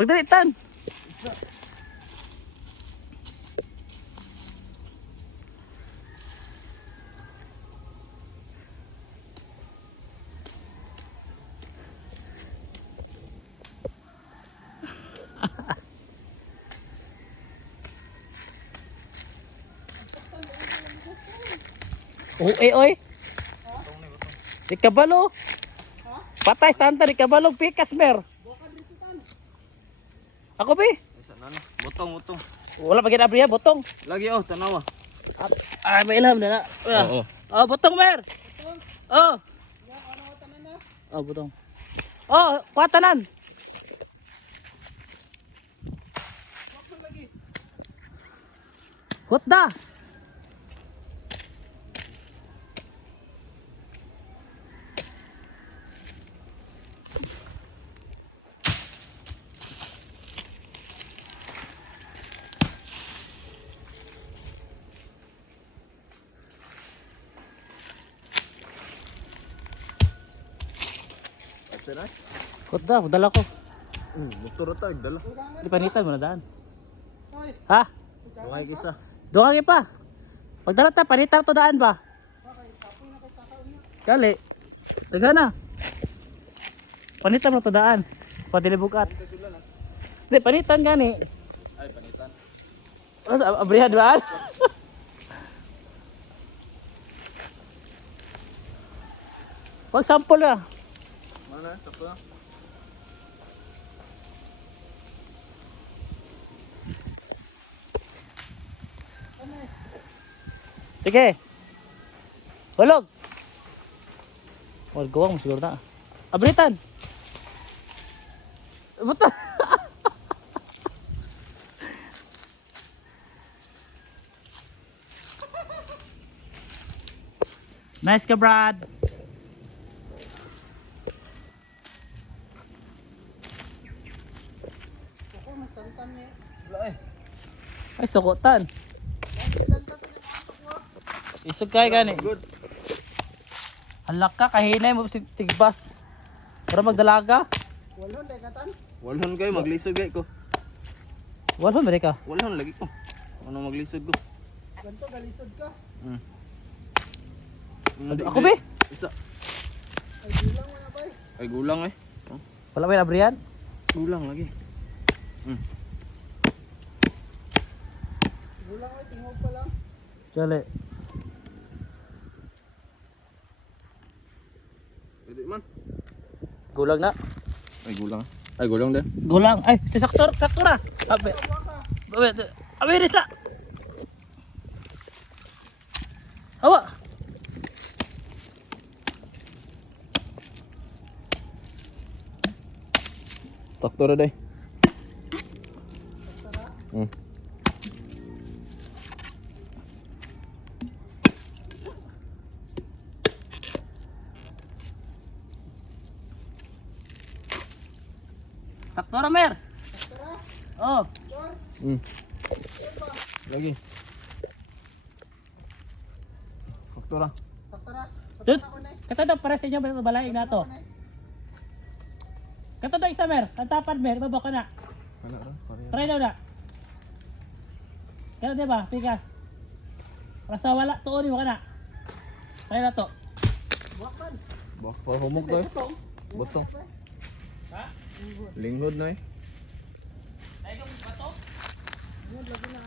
Pagdalitan. Oy. Di kabalo. Patay stanta di kabalo pikas mer. Ako be. Botong. Wala pagi abriya botong. Lagi oh, tanawa. Ay may ilham na. Oo. Oh, botong mer. Oh. Oh, botong. Oh, kuatanan. Hutda. Hutda, dala ko. Motor ta dala. Di panitan mo na daan. Ha? Okay kisa. Doon ka pa. Pagdala ta, panitan to daan ba? Kali. Taga na. Panitan mo to daan. Padilibukat. Di, panitan gani. Ay panitan. Abrihan ba? Pag sample ka. Mana? Sakto na. Sige. Hulog. Gawang mo siguro na. Abritan. Buta. Nice ka, Brad. Ay, sukutan. Isog kay gani. Halak ka, kahinay mo tigbas. Para magdalaga. Walhon kayo maglisod gay ko. Wala ba ka? Walhon lagi ko. Ano maglisod ko? Ganto galisod ka. Ako be? Isa. Ay gulang mo na bay. Ay gulang eh. Wala ba yung abrihan? Gulang lagi. Gulang ay tingog pa lang. Chale. Pwede man. Gulang na. Ay gulang. Ay gulang din. Gulang. Ay, si saktura. Abe. Abe risa. Awa. Takto ra day. Saktura mer. Oh. Lagi. Takto ra. Taktara. Dut. Kata daw para sa inyo balay na to. Kata daw isa mer, kantapan mer, baba ka na. Kana ra. Try daw na. Kaya di ba, pikas. Rasa wala tuon mo ka na. Try na to. Wakan. Bak pa humok day. Botong. Ha? Linghod na eh. Ay, kung bato? Lagi na.